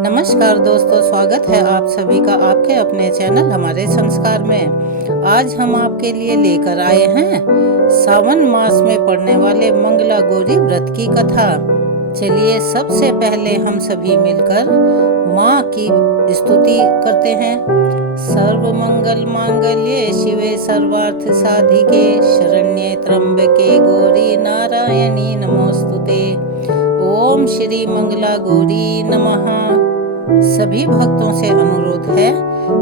नमस्कार दोस्तों, स्वागत है आप सभी का आपके अपने चैनल हमारे संस्कार में। आज हम आपके लिए लेकर आए हैं सावन मास में पड़ने वाले मंगला गौरी व्रत की कथा। चलिए सबसे पहले हम सभी मिलकर माँ की स्तुति करते हैं। सर्व मंगल मांगल्ये शिवे सर्वार्थ साधिके शरण्ये त्र्यंबके गौरी नारायणी नमोस्तुते। ओम श्री मंगला गौरी नमः। सभी भक्तों से अनुरोध है,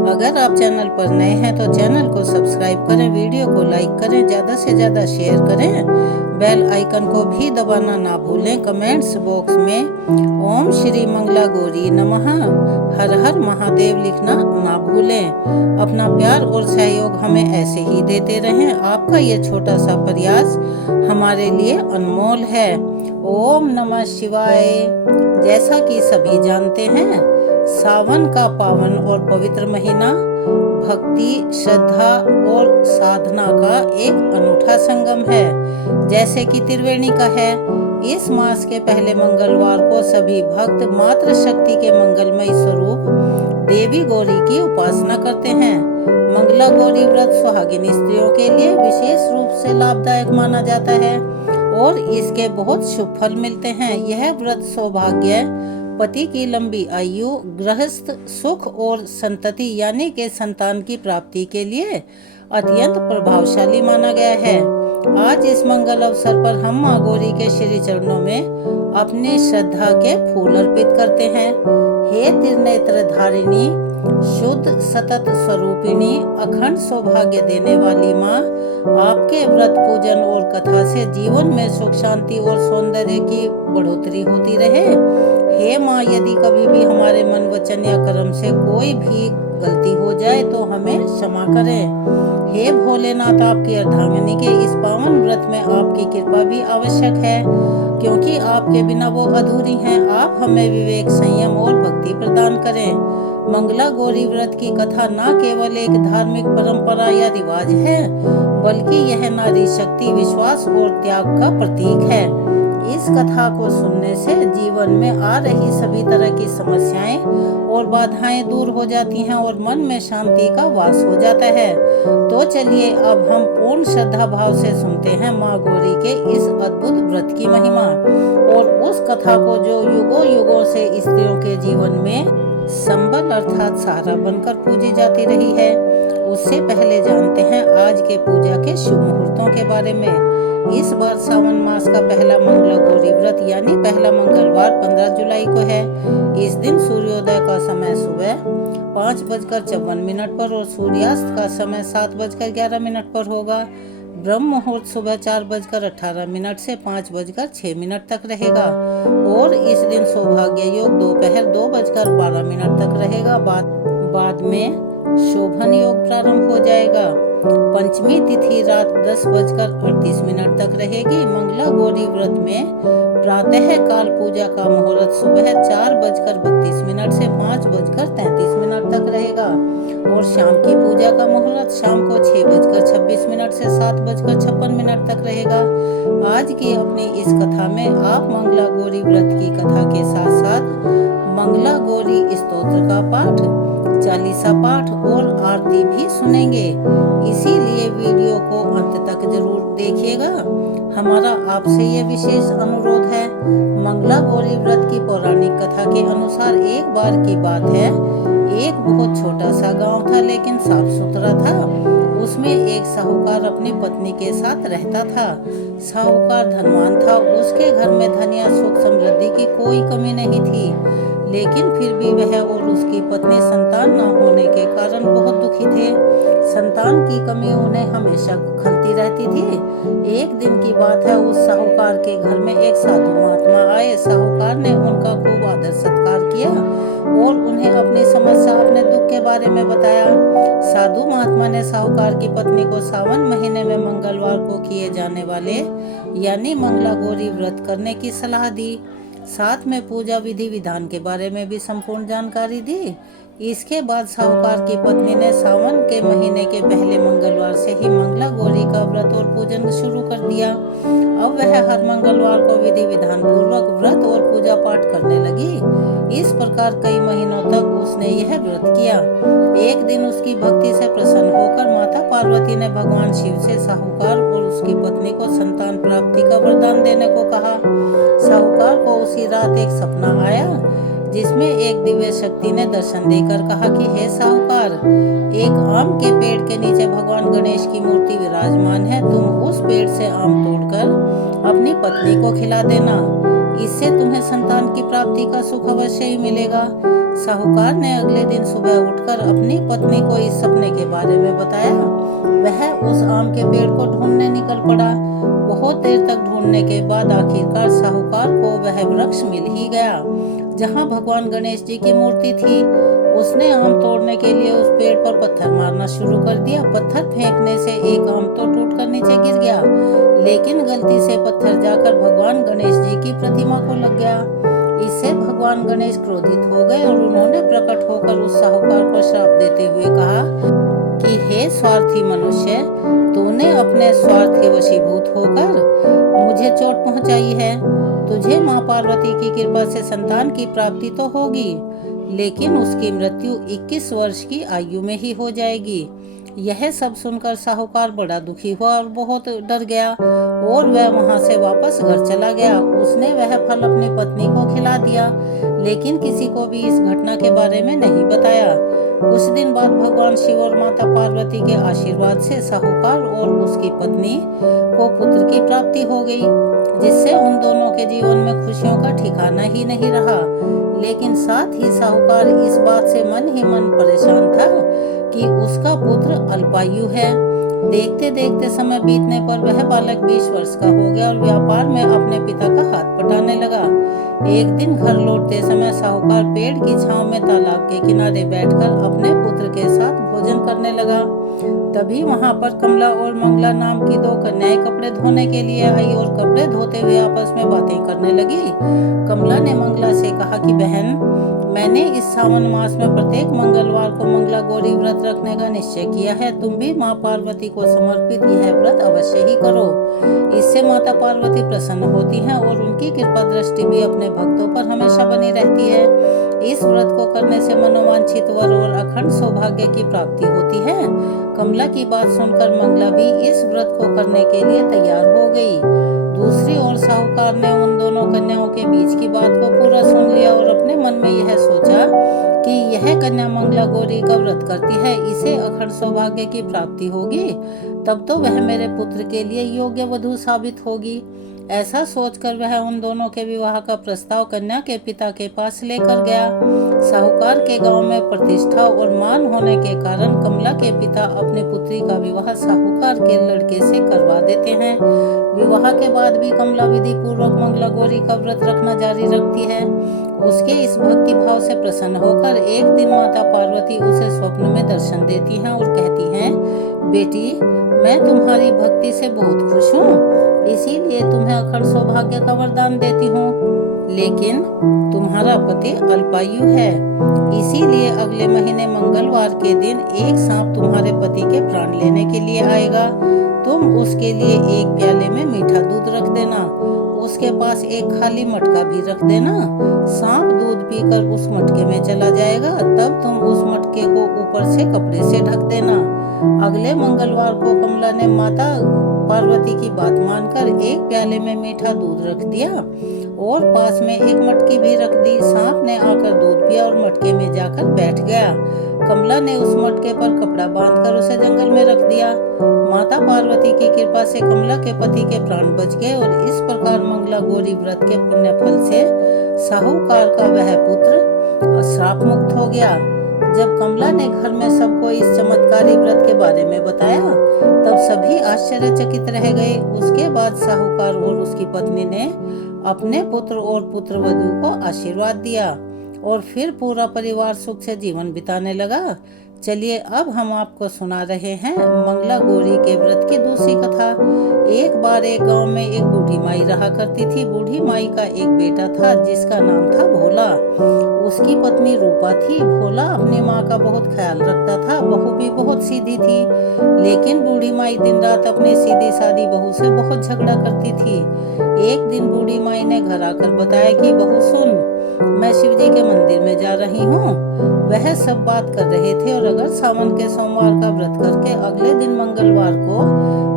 अगर आप चैनल पर नए हैं तो चैनल को सब्सक्राइब करें, वीडियो को लाइक करें, ज़्यादा से ज़्यादा शेयर करें, बेल आइकन को भी दबाना ना भूलें। कमेंट्स बॉक्स में ओम श्री मंगला गौरी नमः हर हर महादेव लिखना ना भूलें। अपना प्यार और सहयोग हमें ऐसे ही देते रहें। आपका ये छोटा सा प्रयास हमारे लिए अनमोल है। ओम नमः शिवाय। जैसा कि सभी जानते हैं, सावन का पावन और पवित्र महीना भक्ति, श्रद्धा और साधना का एक अनूठा संगम है। जैसे कि त्रिवेणी का है, इस मास के पहले मंगलवार को सभी भक्त मातृ शक्ति के मंगलमय स्वरूप देवी गौरी की उपासना करते हैं। मंगला गौरी व्रत सुहागिन स्त्रियों के लिए विशेष रूप से लाभदायक माना जाता है और इसके बहुत शुभ फल मिलते हैं। यह व्रत सौभाग्य, पति की लंबी आयु, गृहस्थ सुख और संतति यानी के संतान की प्राप्ति के लिए अत्यंत प्रभावशाली माना गया है। आज इस मंगल अवसर पर हम माँ गौरी के श्री चरणों में अपनी श्रद्धा के फूल अर्पित करते हैं। हे त्रिनेत्र धारिणी, शुद्ध सतत स्वरूपिणी, अखंड सौभाग्य देने वाली माँ, आपके व्रत पूजन और कथा से जीवन में सुख शांति और सौंदर्य की बढ़ोतरी होती रहे। हे माँ, यदि कभी भी हमारे मन वचन या कर्म से कोई भी गलती हो जाए तो हमें क्षमा करें। हे भोलेनाथ, आपकी अर्धांगिनी के इस पावन व्रत में आपकी कृपा भी आवश्यक है, क्योंकि आपके बिना वो अधूरी हैं। आप हमें विवेक, संयम और भक्ति प्रदान करें। मंगला गौरी व्रत की कथा न केवल एक धार्मिक परंपरा या रिवाज है, बल्कि यह नारी शक्ति, विश्वास और त्याग का प्रतीक है। इस कथा को सुनने से जीवन में आ रही सभी तरह की समस्याएं और बाधाएं दूर हो जाती हैं और मन में शांति का वास हो जाता है। तो चलिए अब हम पूर्ण श्रद्धा भाव से सुनते हैं माँ गौरी के इस अद्भुत व्रत की महिमा और उस कथा को जो युगों युगों से स्त्रियों के जीवन में संबल अर्थात सहारा बनकर पूजी जाती रही है। उससे पहले जानते हैं आज के पूजा के शुभ मुहूर्तों के बारे में। इस बार सावन मास का पहला मंगला गौरी व्रत यानी पहला मंगलवार 15 जुलाई को है। इस दिन सूर्योदय का समय सुबह 5:54 पर और सूर्यास्त का समय 7:11 पर होगा। ब्रह्म मुहूर्त सुबह 4:18 से 5:06 तक रहेगा और इस दिन सौभाग्य योग दोपहर 2:12 तक रहेगा। बाद में शोभन योग प्रारंभ हो जाएगा। पंचमी तिथि रात 10:38 तक रहेगी। मंगला गौरी व्रत में प्रातः काल पूजा का मुहूर्त सुबह 4:32 से 5:33 तक रहेगा और शाम की पूजा का मुहूर्त शाम को 6:26 से 7:56 तक रहेगा। आज की अपनी इस कथा में आप मंगला गौरी व्रत की कथा के साथ साथ मंगला गौरी स्तोत्र का पाठ, चालीसा पाठ और आरती भी सुनेंगे। इसीलिए वीडियो को अंत तक जरूर देखिएगा। हमारा आपसे ये विशेष अनुरोध है। मंगला गौरी व्रत की पौराणिक कथा के अनुसार एक बार की बात है, एक बहुत छोटा सा गांव था लेकिन साफ सुथरा था। उसमें एक साहूकार अपनी पत्नी के साथ रहता था। साहूकार धनवान था, उसके घर में धन या सुख समृद्धि की कोई कमी नहीं थी, लेकिन फिर भी वह और उसकी पत्नी संतान न होने के कारण बहुत दुखी थे। संतान की कमी उन्हें हमेशा खलती रहती थी। एक दिन की बात है, उस साहूकार के घर में एक साधु महात्मा आए। साहूकार ने उनका खूब आदर सत्कार किया और उन्हें अपनी समस्या, अपने दुख के बारे में बताया। साधु महात्मा ने साहूकार की पत्नी को सावन महीने में मंगलवार को किए जाने वाले यानी मंगला गौरी व्रत करने की सलाह दी। साथ में पूजा विधि विधान के बारे में भी संपूर्ण जानकारी दी। इसके बाद साहूकार की पत्नी ने सावन के महीने के पहले मंगलवार से ही मंगला गौरी का व्रत और पूजन शुरू कर दिया। अब वह हर मंगलवार को विधि विधान पूर्वक व्रत और पूजा पाठ करने लगी। इस प्रकार कई महीनों तक उसने यह व्रत किया। एक दिन उसकी भक्ति से प्रसन्न होकर माता पार्वती ने भगवान शिव से साहूकार और उसकी पत्नी को संतान प्राप्ति का वरदान देने को कहा। साहूकार को उसी रात एक सपना आया जिसमें एक दिव्य शक्ति ने दर्शन देकर कहा कि हे साहूकार, एक आम के पेड़ के नीचे भगवान गणेश की मूर्ति विराजमान है। तुम उस पेड़ से आम तोड़कर अपनी पत्नी को खिला देना, इससे तुम्हें संतान की प्राप्ति का सुख अवश्य ही मिलेगा। साहूकार ने अगले दिन सुबह उठकर अपनी पत्नी को इस सपने के बारे में बताया। वह उस आम के पेड़ को ढूंढने निकल पड़ा। बहुत देर तक ढूंढने के बाद आखिरकार साहूकार को वह वृक्ष मिल ही गया जहां भगवान गणेश जी की मूर्ति थी। उसने आम तोड़ने के लिए उस पेड़ पर पत्थर मारना शुरू कर दिया। पत्थर फेंकने से एक आम तो टूटकर नीचे गिर गया, लेकिन गलती से पत्थर जाकर भगवान गणेश जी की प्रतिमा को लग गया। इससे भगवान गणेश क्रोधित हो गए और उन्होंने प्रकट होकर उस साहूकार को श्राप देते हुए कहा कि हे स्वार्थी मनुष्य, तूने अपने स्वार्थ के वशीभूत होकर मुझे चोट पहुंचाई है। तुझे माँ पार्वती की कृपा से संतान की प्राप्ति तो होगी, लेकिन उसकी मृत्यु 21 वर्ष की आयु में ही हो जाएगी। यह सब सुनकर साहूकार बड़ा दुखी हुआ और बहुत डर गया और वह वहां से वापस घर चला गया। उसने वह फल अपनी पत्नी को खिला दिया, लेकिन किसी को भी इस घटना के बारे में नहीं बताया। कुछ दिन बाद भगवान शिव और माता पार्वती के आशीर्वाद से साहूकार और उसकी पत्नी को पुत्र की प्राप्ति हो गई, जिससे उन दोनों के जीवन में खुशियों का ठिकाना ही नहीं रहा। लेकिन साथ ही साहूकार इस बात से मन ही मन परेशान था कि उसका पुत्र अल्पायु है। देखते देखते समय बीतने पर वह बालक 20 वर्ष का हो गया और व्यापार में अपने पिता का हाथ बटाने लगा। एक दिन घर लौटते समय साहूकार पेड़ की छांव में तालाब के किनारे बैठकर अपने पुत्र के साथ भोजन करने लगा। तभी वहां पर कमला और मंगला नाम की दो कन्याएं कपड़े धोने के लिए आई और कपड़े धोते हुए आपस में बातें करने लगी। कमला ने मंगला से कहा कि बहन, मैंने इस सावन मास में प्रत्येक मंगलवार को मंगला गौरी व्रत रखने का निश्चय किया है। तुम भी माँ पार्वती को समर्पित यह व्रत अवश्य ही करो। इससे माता पार्वती प्रसन्न होती हैं और उनकी कृपा दृष्टि भी अपने भक्तों पर हमेशा बनी रहती है। इस व्रत को करने से मनोवांछित वर और अखंड सौभाग्य की प्राप्ति होती है। कमला की बात सुनकर मंगला भी इस व्रत को करने के लिए तैयार हो गई। दूसरी ओर साहूकार ने उन दोनों कन्याओं के बीच की बात को पूरा सुन लिया और अपने मन में यह सोचा कि यह कन्या मंगला गौरी का व्रत करती है, इसे अखंड सौभाग्य की प्राप्ति होगी, तब तो वह मेरे पुत्र के लिए योग्य वधू साबित होगी। ऐसा सोचकर वह उन दोनों के विवाह का प्रस्ताव कन्या के पिता के पास लेकर गया। साहूकार के गांव में प्रतिष्ठा और मान होने के कारण कमला के पिता अपनी पुत्री का विवाह साहूकार के लड़के से करवा देते हैं। विवाह के बाद भी कमला विधि पूर्वक मंगला गौरी का व्रत रखना जारी रखती है। उसके इस भक्ति भाव से प्रसन्न होकर एक दिन माता पार्वती उसे स्वप्न में दर्शन देती हैं और कहती हैं, बेटी, मैं तुम्हारी भक्ति से बहुत खुश हूँ, इसीलिए तुम्हें अखंड सौभाग्य का वरदान देती हूँ। लेकिन तुम्हारा पति अल्पायु है, इसीलिए अगले महीने मंगलवार के दिन एक सांप तुम्हारे पति के प्राण लेने के लिए आएगा। तुम उसके लिए एक प्याले में मीठा दूध रख देना, उसके पास एक खाली मटका भी रख देना। सांप दूध पीकर उस मटके में चला जाएगा, तब तुम उस मटके को ऊपर से कपड़े से ढक देना। अगले मंगलवार को कमला ने माता पार्वती की बात मानकर एक प्याले में मीठा दूध रख दिया और पास में एक मटकी भी रख दी। सांप ने आकर दूध पिया और मटके में जाकर बैठ गया। कमला ने उस मटके पर कपड़ा बांधकर उसे जंगल में रख दिया। माता पार्वती की कृपा से कमला के पति के प्राण बच गए और इस प्रकार मंगला गौरी व्रत के पुण्य फल से साहूकार का वह पुत्र श्राप मुक्त हो गया। जब कमला ने घर में सबको इस चमत्कारी व्रत के बारे में बताया, तब सभी आश्चर्यचकित रह गए। उसके बाद साहूकार और उसकी पत्नी ने अपने पुत्र और पुत्रवधू को आशीर्वाद दिया और फिर पूरा परिवार सुख से जीवन बिताने लगा। चलिए अब हम आपको सुना रहे हैं मंगला गौरी के व्रत की दूसरी कथा। एक बार एक गांव में एक बूढ़ी माई रहा करती थी। बूढ़ी माई का एक बेटा था जिसका नाम था भोला। उसकी पत्नी रूपा थी। भोला अपनी माँ का बहुत ख्याल रखता था। बहू भी बहुत सीधी थी, लेकिन बूढ़ी माई दिन रात अपनी सीधी सादी बहू से बहुत झगड़ा करती थी। एक दिन बूढ़ी माई ने घर आकर बताया कि बहू सुन, मैं शिव जी के मंदिर में जा रही हूँ। वह सब बात कर रहे थे और अगर सावन के सोमवार का व्रत करके अगले दिन मंगलवार को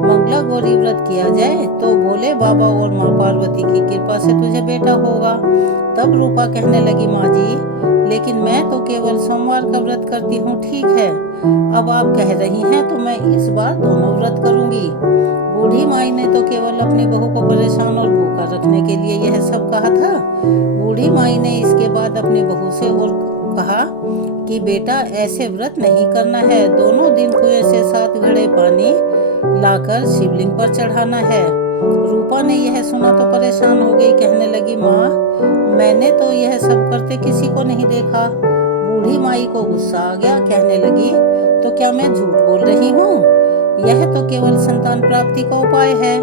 मंगला गौरी व्रत किया जाए तो भोले बाबा और माँ पार्वती की कृपा से तुझे बेटा होगा। तब रूपा कहने लगी, माँ जी, लेकिन मैं तो केवल सोमवार का व्रत करती हूँ। ठीक है, अब आप कह रही हैं तो मैं इस बार दोनों व्रत करूंगी। बूढ़ी माई ने तो केवल अपनी बहू को परेशान और भूखा रखने के लिए यह सब कहा था। बूढ़ी माई ने इसके बाद अपनी बहू से और कहा कि बेटा, ऐसे व्रत नहीं करना है। दोनों दिन कुएं से 7 घड़े पानी लाकर शिवलिंग पर चढ़ाना है। रूपा ने यह सुना तो परेशान हो गई। कहने लगी, माँ, मैंने तो यह सब करते किसी को नहीं देखा। बूढ़ी माई को गुस्सा आ गया। कहने लगी, तो क्या मैं झूठ बोल रही हूँ? यह तो केवल संतान प्राप्ति का उपाय है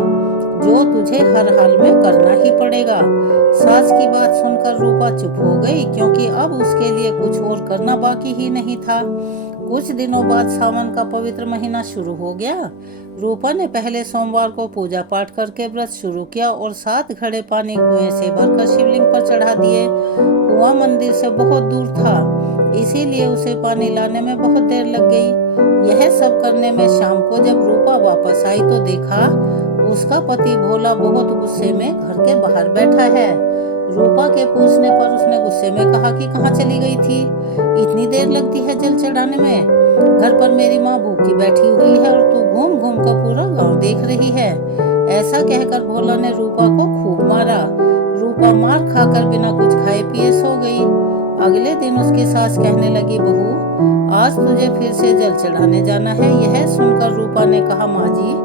जो तुझे हर हाल में करना ही पड़ेगा। सास की बात सुनकर रूपा चुप हो गई, क्योंकि अब उसके लिए कुछ और करना बाकी ही नहीं था। कुछ दिनों बाद सावन का पवित्र महीना शुरू हो गया। रूपा ने पहले सोमवार को पूजा पाठ करके व्रत शुरू किया और 7 घड़े पानी कुएं से भरकर शिवलिंग पर चढ़ा दिए। कुआं मंदिर से बहुत दूर था, इसीलिए उसे पानी लाने में बहुत देर लग गई। यह सब करने में शाम को जब रूपा वापस आई तो देखा उसका पति भोला बहुत गुस्से में घर के बाहर बैठा है। रूपा के पूछने पर उसने गुस्से में कहा कि कहाँ चली गई थी? इतनी देर लगती है जल चढ़ाने में। घर पर मेरी माँ भूखी बैठी हुई है और तू घूम घूम कर पूरा गांव देख रही है। ऐसा कहकर भोला ने रूपा को खूब मारा। रूपा मार खाकर बिना कुछ खाए पिए सो गई। अगले दिन उसकी सास कहने लगी, बहू, आज तुझे फिर से जल चढ़ाने जाना है। यह सुनकर रूपा ने कहा, माँ जी,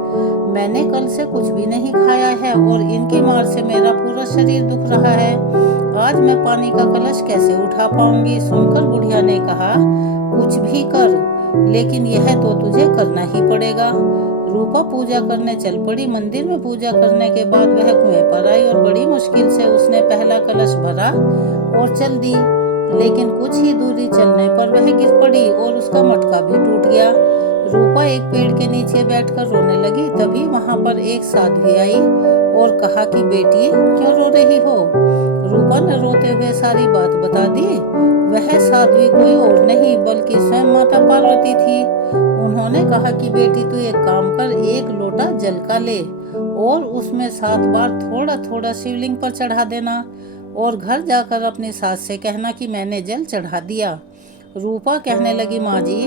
मैंने कल से कुछ भी नहीं खाया है और इनकी मार से मेरा पूरा शरीर दुख रहा है। आज मैं पानी का कलश कैसे उठा पाऊंगी? सुनकर बुढ़िया ने कहा, कुछ भी कर, लेकिन यह तो तुझे करना ही पड़ेगा। रूपा पूजा करने चल पड़ी। मंदिर में पूजा करने के बाद वह कुएं पर आई और बड़ी मुश्किल से उसने पहला कलश भरा और चल दी। लेकिन कुछ ही दूरी चलने पर वह गिर पड़ी और उसका मटका भी टूट गया। रूपा एक पेड़ के नीचे बैठकर रोने लगी। तभी वहां पर एक साध्वी आई और कहा कि बेटी, क्यों रो रही हो? रूपा ने रोते हुए सारी बात बता दी। वह साध्वी कोई और नहीं बल्कि स्वयं माता पार्वती थी। उन्होंने कहा कि बेटी, तू एक काम कर, एक लोटा जल का ले और उसमें 7 बार थोड़ा थोड़ा शिवलिंग पर चढ़ा देना और घर जाकर अपनी सास से कहना कि मैंने जल चढ़ा दिया। रूपा कहने लगी, माँ जी,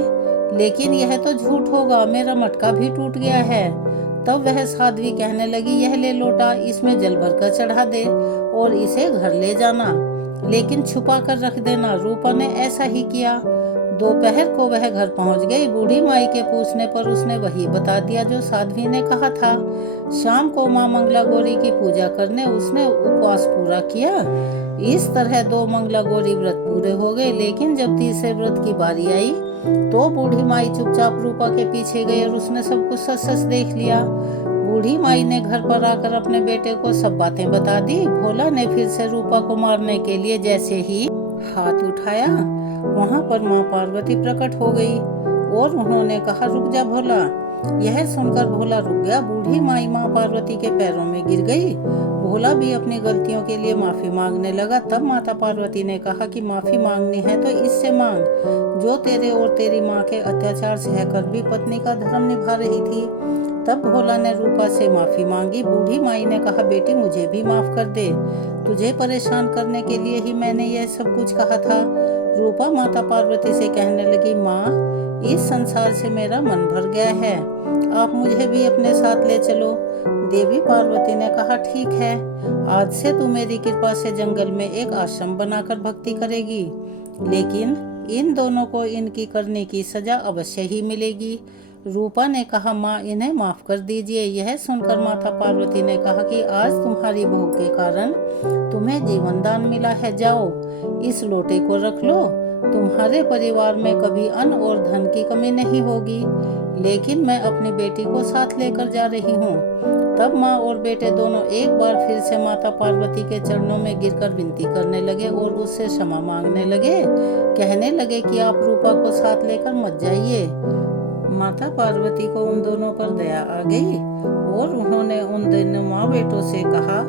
लेकिन यह तो झूठ होगा, मेरा मटका भी टूट गया है। तब वह साध्वी कहने लगी, यह ले लोटा, इसमें जल भरकर चढ़ा दे और इसे घर ले जाना, लेकिन छुपा कर रख देना। रूपा ने ऐसा ही किया। दोपहर को वह घर पहुंच गई। बूढ़ी माई के पूछने पर उसने वही बता दिया जो साध्वी ने कहा था। शाम को माँ मंगला गौरी की पूजा करने उसने उपवास पूरा किया। इस तरह 2 मंगला गौरी व्रत पूरे हो गए। लेकिन जब तीसरे व्रत की बारी आई तो बूढ़ी माई चुपचाप रूपा के पीछे गई और उसने सब कुछ सच सच देख लिया। बूढ़ी माई ने घर पर आकर अपने बेटे को सब बातें बता दी। भोला ने फिर से रूपा को मारने के लिए जैसे ही हाथ उठाया, वहां पर माँ पार्वती प्रकट हो गई और उन्होंने कहा, रुक जा भोला। यह सुनकर भोला रुक गया। बूढ़ी माई माँ पार्वती के पैरों में गिर गई। भोला भी अपनी गलतियों के लिए माफी मांगने लगा। तब माता पार्वती ने कहा कि माफी मांगनी है तो इससे मांग जो तेरे और तेरी माँ के अत्याचार सहकर भी पत्नी का धर्म निभा रही थी। तब भोला ने रूपा से माफी मांगी। बूढ़ी माई ने कहा, बेटी, मुझे भी माफ कर दे, तुझे परेशान करने के लिए ही मैंने यह सब कुछ कहा था। रूपा माता पार्वती से कहने लगी, माँ, इस संसार से मेरा मन भर गया है, आप मुझे भी अपने साथ ले चलो। देवी पार्वती ने कहा, ठीक है, आज से तू मेरी कृपा से जंगल में एक आश्रम बनाकर भक्ति करेगी, लेकिन इन दोनों को इनकी करने की सजा अवश्य ही मिलेगी। रूपा ने कहा, माँ, इन्हें माफ कर दीजिए। यह सुनकर माता पार्वती ने कहा कि आज तुम्हारी बहू के कारण तुम्हें जीवन दान मिला है, जाओ इस लोटे को रख लो। तुम्हारे परिवार में कभी अन्न और धन की कमी नहीं होगी, लेकिन मैं अपनी बेटी को साथ लेकर जा रही हूँ। तब माँ और बेटे दोनों एक बार फिर से माता पार्वती के चरणों में गिरकर विनती करने लगे और उससे क्षमा मांगने लगे। कहने लगे कि आप रूपा को साथ लेकर मत जाइए। माता पार्वती को उन दोनों पर दया आ गई और उन्होंने उन दोनों माँ बेटों से कहा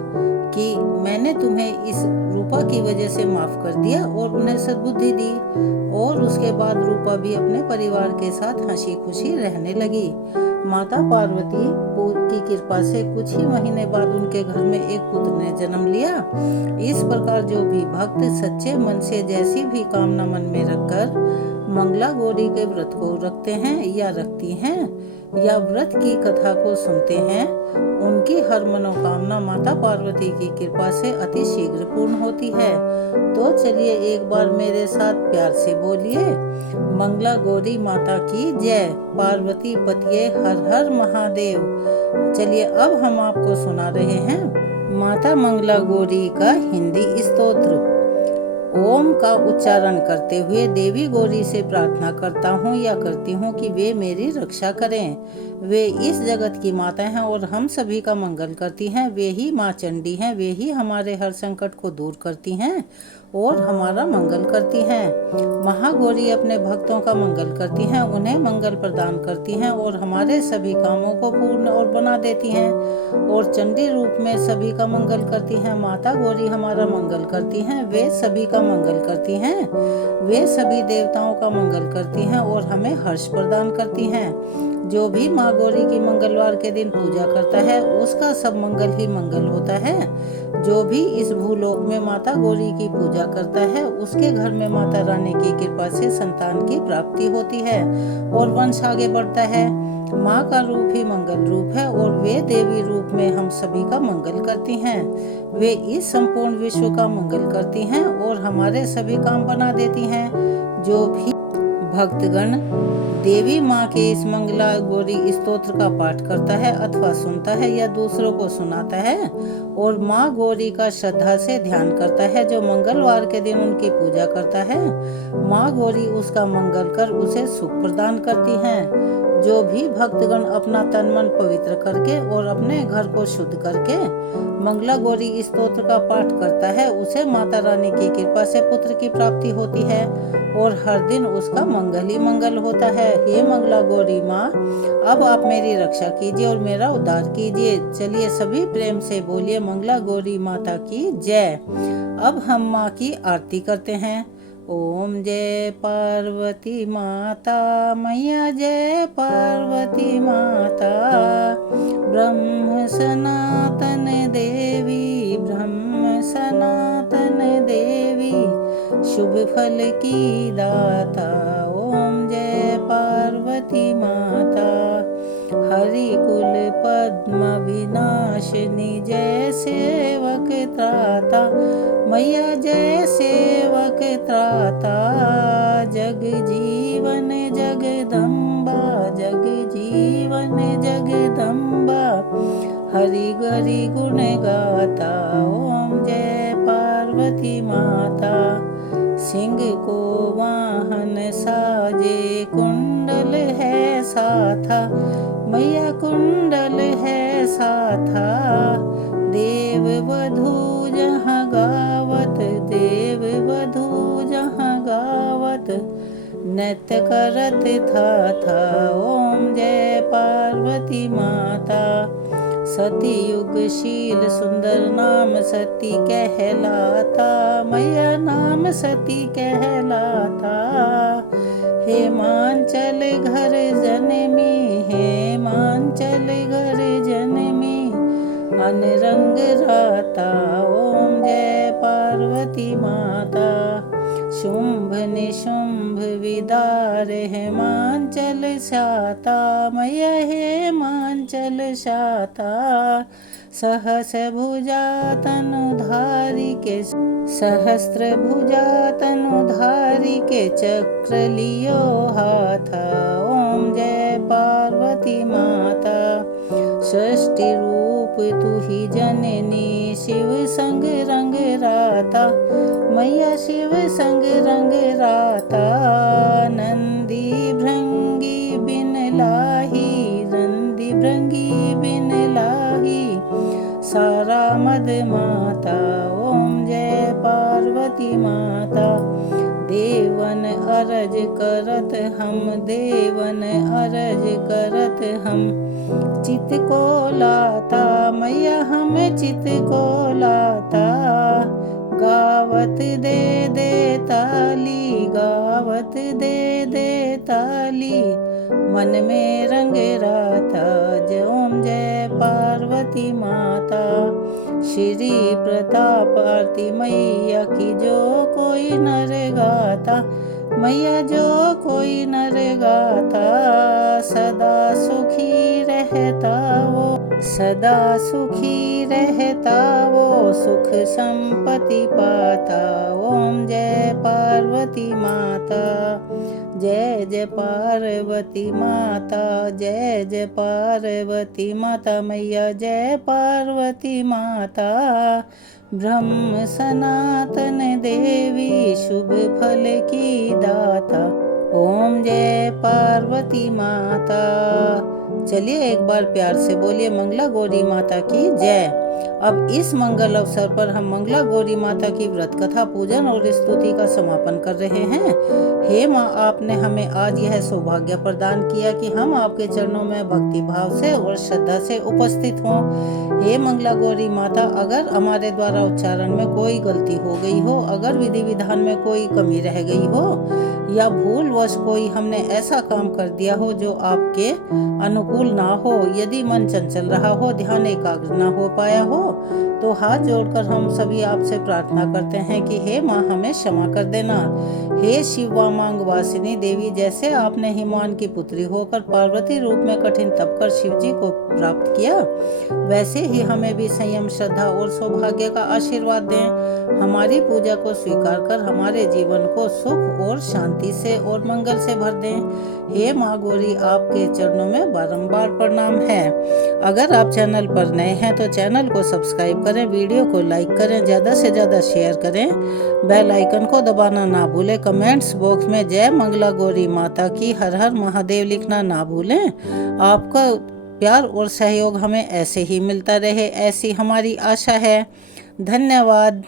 कि मैंने तुम्हें इस रूपा की वजह से माफ कर दिया और उन्हें सद्बुद्धि दी। और उसके बाद रूपा भी अपने परिवार के साथ हंसी खुशी रहने लगी। माता पार्वती की कृपा से कुछ ही महीने बाद उनके घर में एक पुत्र ने जन्म लिया। इस प्रकार जो भी भक्त सच्चे मन से जैसी भी कामना मन में रखकर मंगला गौरी के व्रत को रखते हैं या रखती हैं या व्रत की कथा को सुनते हैं, उनकी हर मनोकामना माता पार्वती की कृपा से अति शीघ्र पूर्ण होती है। तो चलिए एक बार मेरे साथ प्यार से बोलिए, मंगला गौरी माता की जय, पार्वती पतिये हर हर महादेव। चलिए अब हम आपको सुना रहे हैं माता मंगला गौरी का हिंदी स्तोत्र। ओम का उच्चारण करते हुए देवी गौरी से प्रार्थना करता हूँ या करती हूँ कि वे मेरी रक्षा करें। वे इस जगत की माता हैं और हम सभी का मंगल करती हैं। वे ही माँ चंडी हैं, वे ही हमारे हर संकट को दूर करती हैं और हमारा मंगल करती हैं। महागौरी अपने भक्तों का मंगल करती हैं, उन्हें मंगल प्रदान करती हैं और हमारे सभी कामों को पूर्ण और बना देती हैं और चंडी रूप में सभी का मंगल करती हैं। माता गौरी हमारा मंगल करती हैं, वे सभी का मंगल करती हैं, वे सभी देवताओं का मंगल करती हैं और हमें हर्ष प्रदान करती हैं। जो भी माँ गौरी की मंगलवार के दिन पूजा करता है उसका सब मंगल ही मंगल होता है। जो भी इस भूलोक में माता गौरी की पूजा करता है उसके घर में माता रानी की कृपा से संतान की प्राप्ति होती है और वंश आगे बढ़ता है। माँ का रूप ही मंगल रूप है और वे देवी रूप में हम सभी का मंगल करती हैं। वे इस संपूर्ण विश्व का मंगल करती हैं और हमारे सभी काम बना देती हैं। जो भी भक्तगण देवी माँ के इस मंगला गौरी स्तोत्र का पाठ करता है अथवा सुनता है या दूसरों को सुनाता है और माँ गौरी का श्रद्धा से ध्यान करता है, जो मंगलवार के दिन उनकी पूजा करता है, माँ गौरी उसका मंगल कर उसे सुख प्रदान करती हैं। जो भी भक्तगण अपना तन मन पवित्र करके और अपने घर को शुद्ध करके मंगला गौरी स्तोत्र का पाठ करता है उसे माता रानी की कृपा से पुत्र की प्राप्ति होती है और हर दिन उसका मंगल ही मंगल होता है। हे मंगला गौरी माँ, अब आप मेरी रक्षा कीजिए और मेरा उद्धार कीजिए। चलिए सभी प्रेम से बोलिए मंगला गौरी माता की जय। अब हम माँ की आरती करते हैं। ओम जय पार्वती माता मैया, जय पार्वती माता, ब्रह्म सनातन देवी, ब्रह्म सनातन देवी, शुभ फल की दाता। ओम जय पार्वती माता, हरि कुल पद्म विनाशिनी, जय सेवक त्राता मैया, जय सेवक त्राता, जग जीवन जगदम्बा, जग जीवन जगदम्बा, हरि गरि गुण गाता। ओम जय पार्वती माता, सिंह को वाहन साजे, कुंडल है साथा मैया, कुंडल है साथा, देव वधू जहाँ गावत, देव वधू जहाँ गावत, नृत्य करत था। ओम जय पार्वती माता, सती युगशील सुंदर नाम सती कहलाता मैया, नाम सती कहलाता, हेमांचल घर जनमी, हेमांचल घर जनमी, अनरंग राता। ओम जय पार्वती माता, शुंभ निशुंभ विदार, हेमांचल शाता मैया, हेमांचल शाता, सहस भुजा तनुधारी के, सहस्त्र भुजा तनुधारी के, चक्र लियो हाथा। ओम जय पार्वती माता, सृष्टि रूप तू ही जननी, शिव संग रंग राता मैया, शिव संग रंग राता, देवन अरज करत हम, देवन अरज करत हम। चित को लाता मैया हमें चित को लाता, गावत दे दे ताली, गावत दे दे ताली। मन में रंग राता जय ओम जय पार्वती माता। श्री प्रताप आरती मैया की जो कोई नर गाता, मैया जो कोई नर गाता, सदा सुखी रहता वो, सदा सुखी रहता वो, सुख संपत्ति पाता। ओम जय पार्वती माता, जय जय पार्वती माता, जय जय पार्वती माता। मैया जय पार्वती माता। ब्रह्म सनातन देवी शुभ फल की दाता। ओम जय पार्वती माता। चलिए एक बार प्यार से बोलिए मंगला गौरी माता की जय। अब इस मंगल अवसर पर हम मंगला गौरी माता की व्रत कथा, पूजन और स्तुति का समापन कर रहे हैं। हे माँ, आपने हमें आज यह सौभाग्य प्रदान किया कि हम आपके चरणों में भक्ति भाव से और श्रद्धा से उपस्थित हों। हे मंगला गौरी माता, अगर हमारे द्वारा उच्चारण में कोई गलती हो गई हो, अगर विधि विधान में कोई कमी रह गई हो, या भूलवश कोई हमने ऐसा काम कर दिया हो जो आपके अनुकूल ना हो, यदि मन चंचल रहा हो, ध्यान एकाग्र ना हो पाया हो, तो हाथ जोड़कर हम सभी आपसे प्रार्थना करते हैं कि हे माँ, हमें क्षमा कर देना। हे शिवा मांग वासिनी देवी, जैसे आपने हिमवान की पुत्री होकर पार्वती रूप में कठिन तप कर शिव जी को प्राप्त किया, वैसे ही हमें भी संयम, श्रद्धा और सौभाग्य का आशीर्वाद दें। हमारी पूजा को स्वीकार कर हमारे जीवन को सुख और शांति से और मंगल से भर दें। हे माँ गौरी, आपके चरणों में बारंबार प्रणाम है। अगर आप चैनल पर नए हैं तो चैनल को सब्सक्राइब करें, वीडियो को लाइक करें, ज़्यादा से ज़्यादा शेयर करें, बेल आइकन को दबाना ना भूलें। कमेंट्स बॉक्स में जय मंगला गौरी माता की, हर हर महादेव लिखना ना भूलें। आपका प्यार और सहयोग हमें ऐसे ही मिलता रहे, ऐसी हमारी आशा है। धन्यवाद।